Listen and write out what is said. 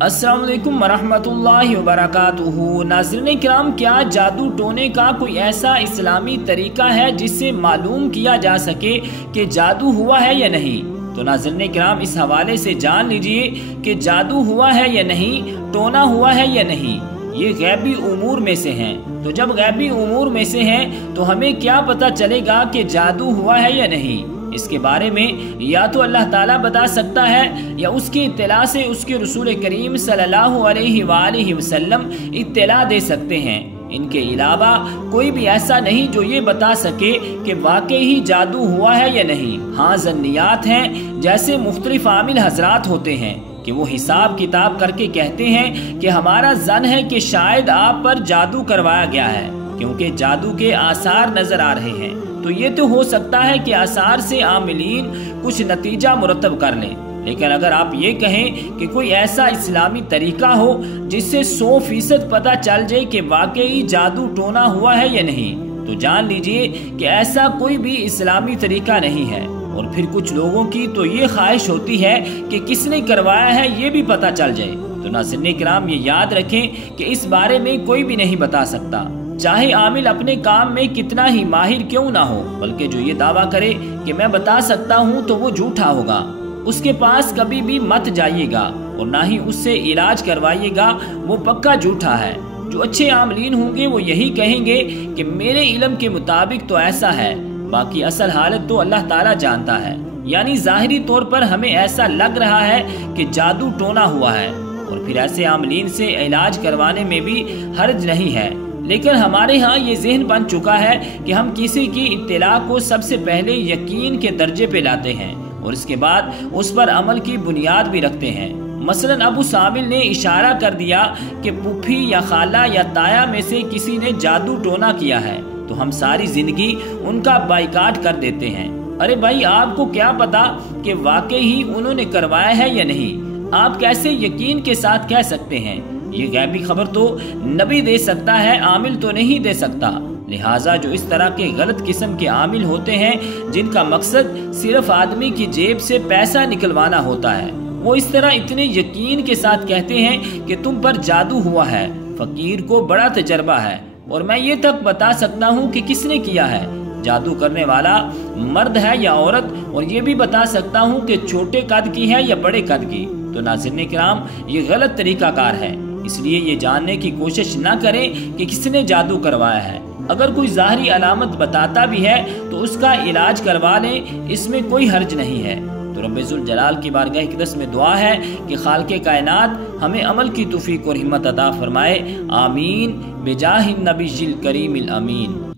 अस्सलाम वालेकुम वरहमतुल्लाहि वबरकातुहू। नाज़रीन किराम, क्या जादू टोने का कोई ऐसा इस्लामी तरीका है जिससे मालूम किया जा सके कि जादू हुआ है या नहीं? तो नाज़रीन किराम, इस हवाले से जान लीजिए कि जादू हुआ है या नहीं, टोना हुआ है या नहीं, ये गैबी उमूर में से हैं। तो जब गैबी उमूर में से हैं तो हमें क्या पता चलेगा कि जादू हुआ है या नहीं? इसके बारे में या तो अल्लाह ताला बता सकता है या उसकी इत्तला से उसके रसूल करीम सल्लल्लाहु अलैहि वसल्लम इत्तला दे सकते हैं। इनके अलावा कोई भी ऐसा नहीं जो ये बता सके कि वाकई ही जादू हुआ है या नहीं। हाँ, ज़न्नियात हैं, जैसे मुख्तलिफ आमिल हजरात होते हैं कि वो हिसाब किताब करके कहते हैं कि हमारा जन है कि शायद आप पर जादू करवाया गया है, क्योंकि जादू के आसार नजर आ रहे हैं। तो ये तो हो सकता है कि आसार से आमिलीन कुछ नतीजा मुरतब कर लें, लेकिन अगर आप ये कहें कि कोई ऐसा इस्लामी तरीका हो जिससे 100% पता चल जाए कि वाकई जादू टोना हुआ है या नहीं, तो जान लीजिए कि ऐसा कोई भी इस्लामी तरीका नहीं है। और फिर कुछ लोगों की तो ये ख्वाहिश होती है कि किसने करवाया है ये भी पता चल जाए। तो नाज़रीन किराम, ये याद रखें कि इस बारे में कोई भी नहीं बता सकता, चाहे आमिल अपने काम में कितना ही माहिर क्यों ना हो। बल्कि जो ये दावा करे कि मैं बता सकता हूँ तो वो झूठा होगा। उसके पास कभी भी मत जाइएगा और ना ही उससे इलाज करवाइएगा, वो पक्का झूठा है। जो अच्छे आमिलीन होंगे वो यही कहेंगे कि मेरे इल्म के मुताबिक तो ऐसा है, बाकी असल हालत तो अल्लाह ताला जानता है। यानी ज़ाहिरी तौर पर हमें ऐसा लग रहा है कि जादू टोना हुआ है, और फिर ऐसे आमिलीन से इलाज करवाने में भी हर्ज नहीं है। लेकिन हमारे यहाँ ये ज़हन बन चुका है कि हम किसी की इत्तला को सबसे पहले यकीन के दर्जे पे लाते हैं और इसके बाद उस पर अमल की बुनियाद भी रखते हैं। मसलन अबू साबिल ने इशारा कर दिया कि पुफी या खाला या ताया में से किसी ने जादू टोना किया है, तो हम सारी जिंदगी उनका बाइकाट कर देते हैं। अरे भाई, आपको क्या पता कि वाकई ही उन्होंने करवाया है या नहीं? आप कैसे यकीन के साथ कह सकते हैं? ये गैबी खबर तो नबी दे सकता है, आमिल तो नहीं दे सकता। लिहाजा जो इस तरह के गलत किस्म के आमिल होते हैं जिनका मकसद सिर्फ आदमी की जेब से पैसा निकलवाना होता है, वो इस तरह इतने यकीन के साथ कहते हैं कि तुम पर जादू हुआ है। फकीर को बड़ा तजर्बा है और मैं ये तक बता सकता हूँ कि किसने किया है। जादू करने वाला मर्द है या औरत, और ये भी बता सकता हूँ कि छोटे कद की है या बड़े कद की। तो नाज़रीन किराम, ये गलत तरीकाकार है, इसलिए ये जानने की कोशिश न करें कि किसने जादू करवाया है। अगर कोई ज़ाहिरी अलामत बताता भी है तो उसका इलाज करवा लें, इसमें कोई हर्ज नहीं है। तो रब्बे ज़ुल जलाल की बारगाह इक़दस में दुआ है कि खालिक़े कायनात हमें अमल की तौफ़ीक़ और हिम्मत अता फरमाए। आमीन, बिजाहिन नबीजिल करीमिल अमीन।